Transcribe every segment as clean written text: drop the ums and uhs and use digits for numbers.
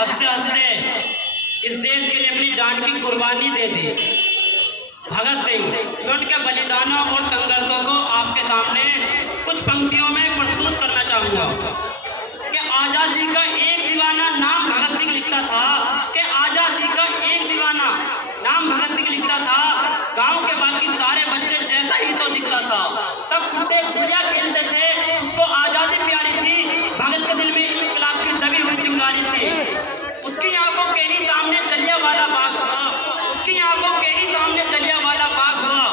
हंसते हंसते इस देश के लिए अपनी जान की कुर्बानी दे दी। भगत सिंह, मैं उनके बलिदानों और संघर्षों को आपके सामने कुछ पंक्तियों में प्रस्तुत करना चाहूँगा कि आज़ादी का एक दीवाना नाम भगत सिंह लिखता था, कि आज़ादी का एक दीवाना नाम भगत सिंह लिखता था। गांव के बाकी सारे बच्चे जैसा ही तो दिखता था, सब गुड्डे गुड़िया खेलते थे, उसको आज़ादी प्यारी थी। भगत के दिल में इंकलाब की दबी हुई चिंगारी थी। उसकी आंखों के ही सामने जलियांवाला बाग हुआ, उसकी आंखों के ही सामने जलियांवाला बाग हुआ।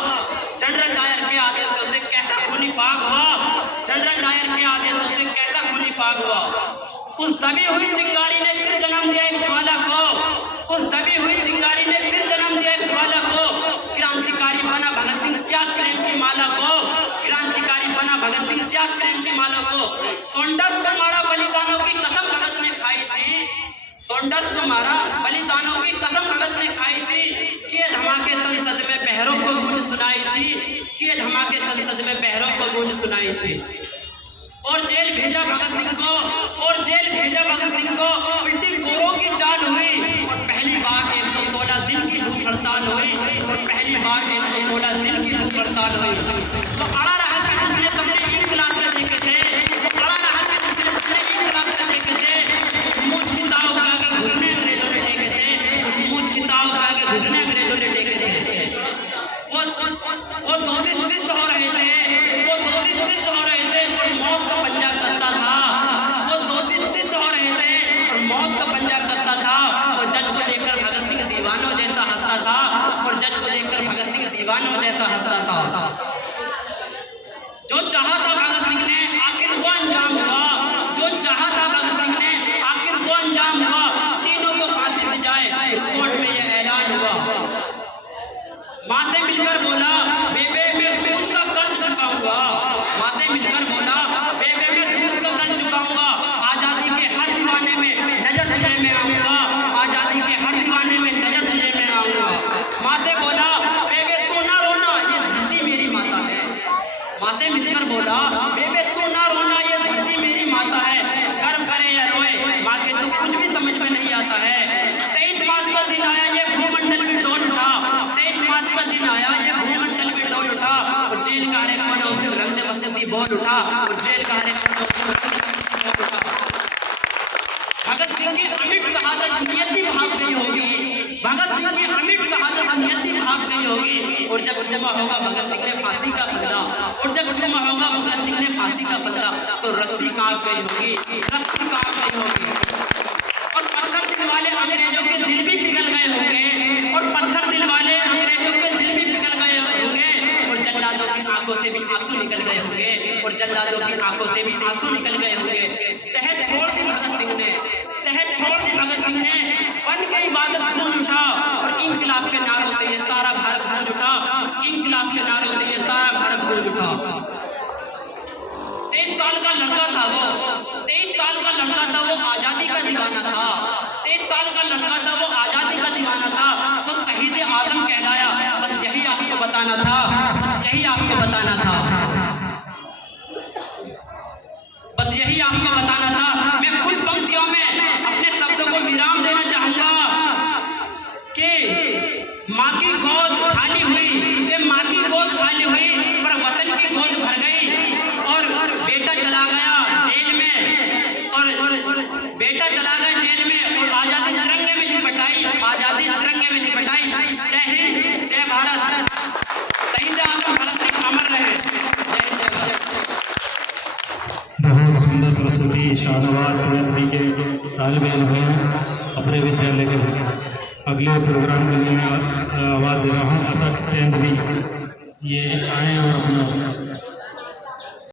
जनरल डायर के आदेशों से कैसा खूनी फाग हुआ, जनरल डायर के आदेशों से कैसा खूनी फाग हुआ। उस दबी हुई चिंगारी ने फिर जन्म दिया एक ज्वाला को, उस दबी हुई चिंगारी ने फिर जन्म दिया एक ज्वाला को। क्रांतिकारी बना भगत सिंह त्याग प्रेम की माला को, क्रांतिकारी बना भगत सिंह त्याग प्रेम की माला को। सॉन्डर्स को मारा बलिदानों की कसम भगत ने खाई थी, सॉन्डर्स को मारा बलिदानों की कसम भगत ने खाई थी। किए धमाके संसद में बहरों को गूंज सुनाई थी, किए धमाके संसद में बहरों को गूंज सुनाई थी। और जेल भेजा भगत सिंह को, और जेल भेजा भगत सिंह को। उल्टी गोरों की चाल हुई और पहली बार 116 दिन की भूख हड़ताल हुई, और पहली बार 116 दिन की भूख हड़ताल हुई। तो अड़ा रहा कि दूसरे सबने इंकलाब में देखे थे, अड़ा रहा कि दूसरे सबने इंकलाब में देखे थे। मूछ किताब उठा के घुटने अंग्रेजों ने टेके थे, उस मूछ किताब उठा के घुटने अंग्रेजों ने टेके थे। वो दोषी सिद्ध हो रहे थे, वो दोषी सिद्ध हो रहे थे और मौत का पंजा कसता था। वो दोषी सिद्ध हो रहे थे और मौत का पंजा कसता था। और जज को देखकर भगत सिंह दीवानों जैसा हंसता था, और जज को देखकर भगत सिंह दीवानों जैसा हंसता था। जो चाहा था भगत सिंह ने आखिर वो अंजाम हुआ, जो चाहा था भगत सिंह ने आखिर वो अंजाम हुआ। तीनों को फांसी दी जाए, कोर्ट में यह ऐलान हुआ। माँ से मिलकर बोला बेबे मैं दूध का कर्ज चुकाऊंगा, माँ से मिलकर बोला बेबे मैं दूध का कर्ज चुकाऊंगा। आजादी के हर दीवाने में नजर तुझे में आऊंगा, आजादी के हर दीवाने में नजर तुझे में आऊंगा। माँ से बोला बेबे तू ना रोना ये धरती मेरी माता है, माँ से मिलकर बोला बेबे तू ना रोना ये धरती मेरी माता है। गर्व करे या रोए माँ के तो कुछ भी समझ में नहीं आता है। 23 मार्च का दिन आया ये भूमंडल भी डोल उठा, 23 मार्च का दिन आया ये भूमंडल भी डोल उठा। और जेल का हर एक कोना उसे रंग बसंती बोल उठा, और जेल का हर एक कोना उसे उठा। भगत सिंह की अमिट शहादत नियति भाग गई होगी, भगत सिंह की अमिट शहादत नियति भाग गई होगी। और जब जुमा होगा भगत सिंह ने फांसी का फंदा, और जब जुमा होगा भगत सिंह ने फांसी का फंदा, तो रस्सी कांप गई होगी, रस्सी कांप गई होगी। और पत्थर दिल वाले अंग्रेजों के दिल भी पिघल गए होंगे, और पत्थर दिल वाले अंग्रेजों के दिल भी पिघल गए होंगे। और जल्लादों की आंखों से भी आंसू निकल गए होंगे, और जल्लादों की आंखों से भी आंसू निकल गए होंगे। तहत छोड़ दी भगत सिंह ने, तहत छोड़ दी भगत सिंह ने। बन के इबादत गूंज उठा, और इंकलाब के नारों से ये सारा भारत गूंज उठा, इंकलाब के नारों से ये सारा भारत गूंज उठा। 23 साल का लड़का था वो, 23 साल का लड़का था वो, आजादी का दीवाना था। 23 साल का लड़का था वो, आजादी का दीवाना था। वो शहीद आजम कहलाया। बस यही आपको बताना था, यही आपको बताना था, बस यही आपको बताना था। मैं कुछ पंक्तियों में अपने शब्दों को विराम देना चाहूंगा कि माँ की गोद खाली हुई, कि माँ की गोद खाली हुई पर वतन की गोद भर गई। और बेटा चला गया जेल में, और बेटा चला गया जेल में, और आजादी तिरंगे में लिपटाई, आजादी तिरंगे में लिपटाई। जय हिंद, जय भारत, शहीद आजम भगत सिंह अमर रहे। बहुत सुंदर प्रस्तुति शाहनवाज ट्वेल्थ के तालिब इल्म हैं अपने विद्यालय के। अगले प्रोग्राम के लिए आवाज़ दे रहा हूँ असद 10th भी ये आए और अपना